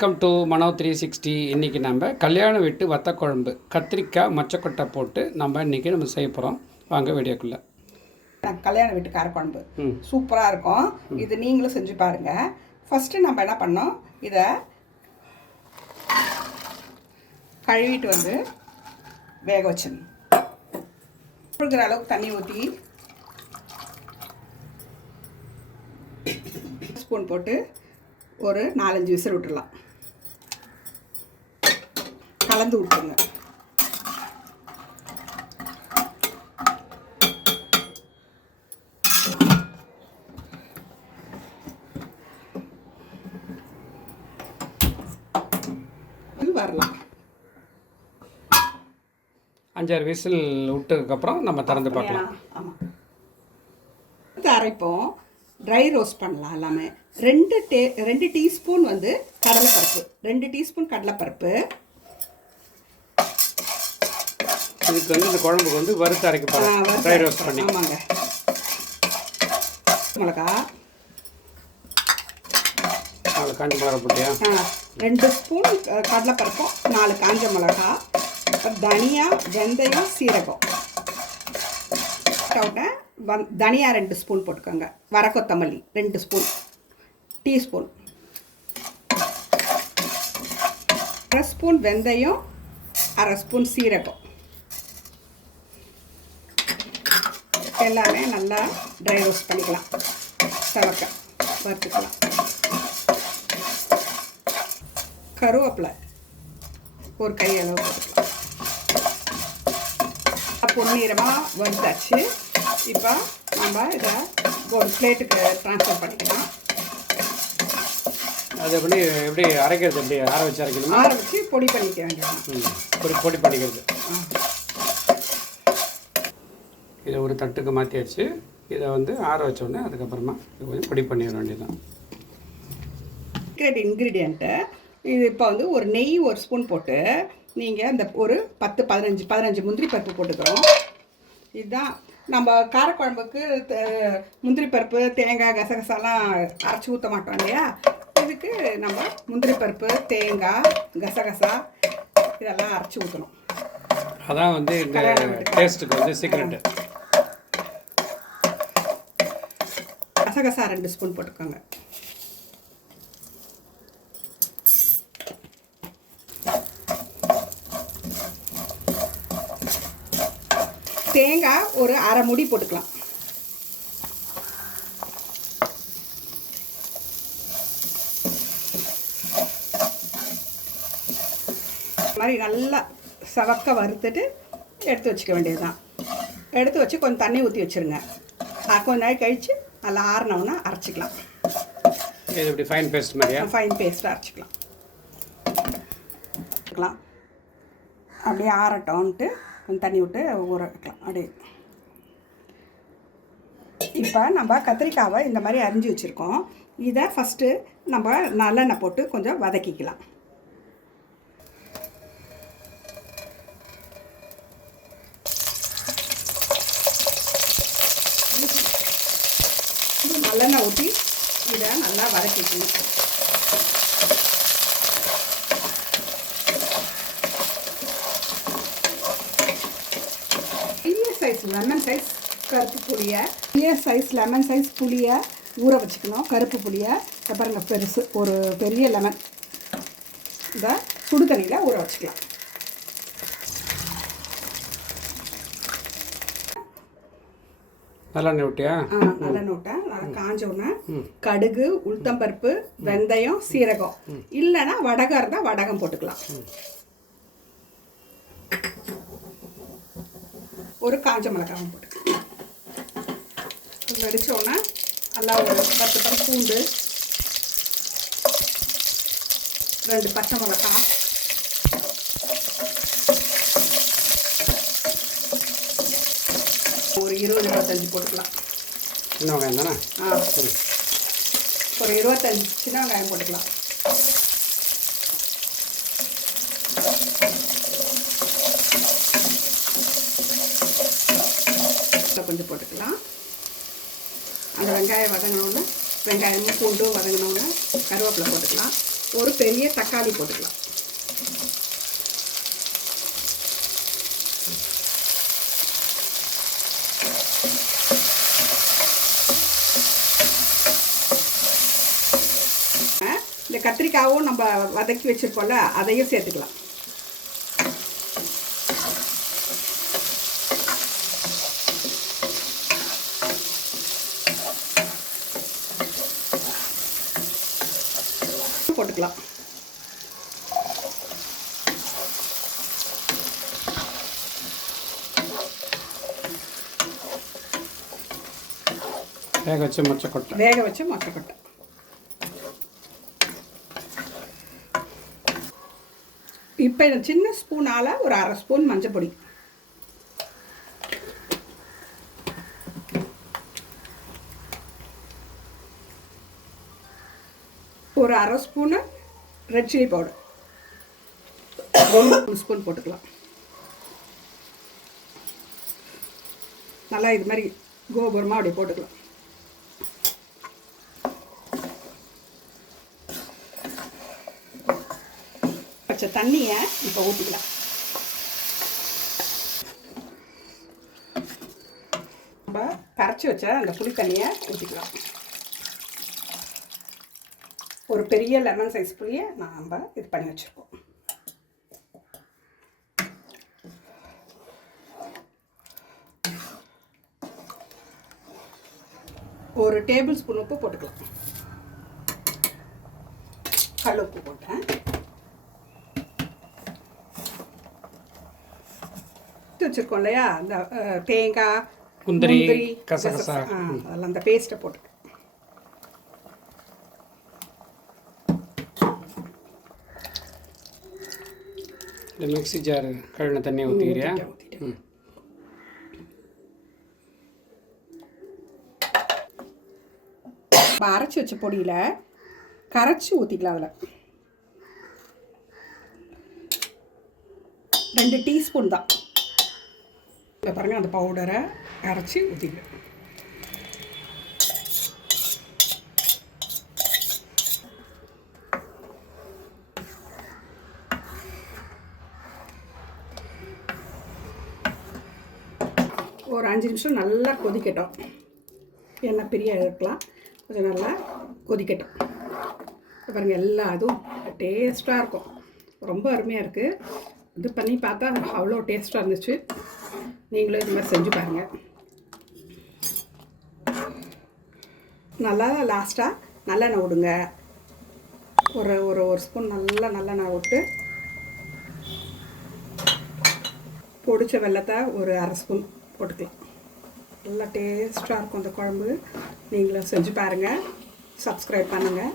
Welcome to Mano three sixty இன்றைக்கி நம்ம கல்யாண வீட்டு வத்த குழம்பு கத்திரிக்காய் மொச்சக்கொட்டை போட்டு நம்ம இன்றைக்கி நம்ம செய்ய போகிறோம் வாங்க வீடியோக்குள்ளே. கல்யாண வீட்டு காரக்குழம்பு. சூப்பராக இருக்கும். இது நீங்களும் செஞ்சு பாருங்க. ஃபஸ்ட்டு நம்ம என்ன பண்ணோம்? இதை கழுவிட்டு வந்து வேக வச்சிடணும். முழுகிற அளவுக்கு தண்ணி ஊற்றி ஸ்பூன் போட்டு ஒரு நாலஞ்சு விசில் விட்டுடலாம். கலந்து விட்டுருங்க. வரலாம். அஞ்சாறு விசில் விட்டதுக்கப்புறம் நம்ம திறந்து பார்க்கலாம். ஆமாம் அரைப்போம். ட்ரை ரோஸ்ட் பண்ணலாம் எல்லாமே. ரெண்டு டே ரெண்டு டீஸ்பூன் வந்து கடலைப்பருப்பு. ரெண்டு டீஸ்பூன் கடலைப்பருப்பு. இதுக்கு வந்து இந்த குழம்புக்கு வந்து வறுத்து அரைக்க போகிறோம் ட்ரை ரோஸ்ட் பண்ணி. ஆமாங்க. மிளகா. நாலு காஞ்சி மிளகா போட்டியா? ரெண்டு ஸ்பூன் கடலைப்பருப்பும் நாலு காஞ்ச மிளகா தனியா வெந்தயம் சீரகம். வந் தனியா ரெண்டு ஸ்பூன் போட்டுக்கோங்க. வர கொத்தமல்லி ரெண்டு ஸ்பூன். டீஸ்பூன். அரை ஸ்பூன் வெந்தயம் அரை ஸ்பூன் சீரகம். எல்லாமே நல்லா ட்ரை ரோஸ்ட் பண்ணிக்கலாம். சவக்க வறுத்துக்கலாம். கருவேப்பிலை ஒரு கை அளவு போட்டுக்கலாம். பொன்னிறமாக வறுத்தாச்சு. இப்போ நம்ம இதை ஒரு பிளேட்டுக்கு ட்ரான்ஸ்ஃபர் பண்ணிக்கலாம். அது எப்படி எப்படி அரைக்கிறது எப்படி? ஆற வச்சு அரைக்கணுமா? ஆற வச்சு பொடி பண்ணிக்க வேண்டியது பொடி பொடி பண்ணிக்கிறது. இதை ஒரு தட்டுக்கு மாற்றியாச்சு இதை வந்து ஆற வச்ச உடனே அதுக்கப்புறமா இது கொஞ்சம் பொடி பண்ணிட வேண்டியதுதான். சீக்ரெட் இன்க்ரீடியண்ட்டு இது இப்போ வந்து ஒரு நெய் ஒரு ஸ்பூன் போட்டு நீங்கள் அந்த ஒரு பத்து பதினஞ்சு பதினஞ்சு முந்திரி பருப்பு போட்டுக்கிறோம். இதுதான் நம்ம காரக்குழம்புக்கு முந்திரி பருப்பு தேங்காய் கசகசாலாம் அரைச்சி ஊற்ற மாட்டோம் இல்லையா? இதுக்கு நம்ம முந்திரி பருப்பு தேங்காய் கசகசா இதெல்லாம் அரைச்சி ஊற்றணும் அதான் வந்து இந்த டேஸ்ட்டுக்கு வந்து சீக்ரெட்டு கசகசா ரெண்டு ஸ்பூன் போட்டுக்கோங்க. தேங்காய் ஒரு அரை முடி போட்டுக்கலாம். மாதிரி நல்லா சவக்க வறுத்துட்டு எடுத்து வச்சுக்க வேண்டியதுதான். எடுத்து வச்சு கொஞ்சம் தண்ணி ஊற்றி வச்சுருங்க. கொஞ்ச நாள் கழித்து நல்லா ஆறினோன்னா அரைச்சிக்கலாம். இது இப்படி ஃபைன் பேஸ்ட் மாதிரியா? ஃபைன் பேஸ்ட்டாக அரைச்சிக்கலாம். வைக்கலாம் அப்படியே ஆறட்டோன்ட்டு கொஞ்சம் தண்ணி விட்டு ஊற வைக்கலாம். அப்படியே. இப்போ நம்ம கத்திரிக்காவை இந்த மாதிரி அரிஞ்சு வச்சுருக்கோம். இதை ஃபஸ்ட்டு நம்ம நல்லெண்ணெய் போட்டு கொஞ்சம் வதக்கிக்கலாம் நல்லெண்ணெய் ஊற்றி இதை நல்லா வதக்கிக்கணும். பெரிய சைஸ் லெமன் சைஸ் கருப்பு புளியை பெரிய சைஸ் லெமன் சைஸ் புளியை ஊற வச்சுக்கணும். கருப்பு புளியை பாருங்கள் பெருசு ஒரு பெரிய லெமன் இதை சுடு தண்ணியில் ஊற வச்சுக்கலாம். நல்லெண்ணெய் விட்டியா நல்லெண்ணெய் விட்டேன் நல்லா காஞ்ச உடனே கடுகு உளுத்தம்பருப்பு வெந்தயம் சீரகம். இல்லைன்னா வடகம் இருந்தால் வடகம் போட்டுக்கலாம். ஒரு காஞ்ச மிளகாவும் போட்டுக்கலாம். வெடிச்ச உடனே நல்லா ஒரு பத்து பல் பூண்டு ரெண்டு பச்சை மிளகா ஒரு இருபது இருபத்தஞ்சு போட்டுக்கலாம். சின்ன வெங்காயம் தானே? ஆ. ஒரு இருபத்தஞ்சு சின்ன வெங்காயம் போட்டுக்கலாம். கொஞ்சம் போட்டுக்கலாம். அந்த வெங்காயம் வதங்கினோன்னு வெங்காயமும் பூண்டும் வதங்கினோன்னு கருவேப்பிலை போட்டுக்கலாம். ஒரு பெரிய தக்காளி போட்டுக்கலாம் இந்த கத்திரிக்காவும் நம்ம வதக்கி வச்சிருக்கோம்ல அதையும் சேர்த்துக்கலாம். போட்டுக்கலாம். வேக வச்சு மொச்சக்கொட்டை. வேக வச்ச மொச்சக்கொட்டை. இப்போ சின்ன ஸ்பூனால் ஒரு அரை ஸ்பூன் மஞ்சள் பொடி. ஒரு அரை ஸ்பூனு ரெட் சில்லி பவுடர் மூணு ஸ்பூன் போட்டுக்கலாம். நல்லா இது மாதிரி கோபுரமாக அப்படியே போட்டுக்கலாம். வச்ச தண்ணியை இப்போ ஊற்றிக்கலாம் நம்ம கரைச்சி வச்ச அந்த புளி தண்ணியை ஊற்றிக்கலாம் ஒரு பெரிய லெமன் சைஸ் புளியை நம்ம இது பண்ணி வச்சுருக்கோம். ஒரு டேபிள் ஸ்பூன் உப்பு போட்டுக்கலாம். கல் உப்பு போட்டேன். எடுத்து வச்சுருக்கோம் இல்லையா? அந்த தேங்காய் முந்திரி, கசகசா. அதெல்லாம் அந்த பேஸ்ட்டை போட்டு இந்த மிக்ஸி ஜார் கழுவின தண்ணியை ஊற்றிக்கிறியா. ம் அரைச்சி வச்ச பொடியில் கரைச்சி ஊற்றிக்கலாம் அதில். ரெண்டு டீஸ்பூன் தான். இப்போ பாருங்கள் அந்த பவுடரை அரைச்சி ஊற்றிக்கலாம் ஒரு அஞ்சு நிமிஷம் நல்லா கொதிக்கட்டும். எண்ணெய் பிரிய இருக்கலாம். கொஞ்சம் நல்லா கொதிக்கட்டும். பாருங்கள் எல்லா அதுவும் டேஸ்ட்டாக இருக்கும். ரொம்ப அருமையாக இருக்குது இது பண்ணி பார்த்தா அவ்வளோ டேஸ்ட்டாக இருந்துச்சு. நீங்களும் இது மாதிரி செஞ்சு பாருங்கள் நல்லா லாஸ்ட்டாக நல்லெண்ணெய் விடுங்க. ஒரு ஒரு ஒரு ஸ்பூன் நல்லா நல்லெண்ணெய் விட்டு பொடிச்ச வெள்ளத்தை ஒரு அரை ஸ்பூன் போட்டுக்கலாம். நல்லா டேஸ்ட்டாக இருக்கும் அந்த குழம்பு. நீங்களும் செஞ்சு பாருங்கள் சப்ஸ்கிரைப் பண்ணுங்கள்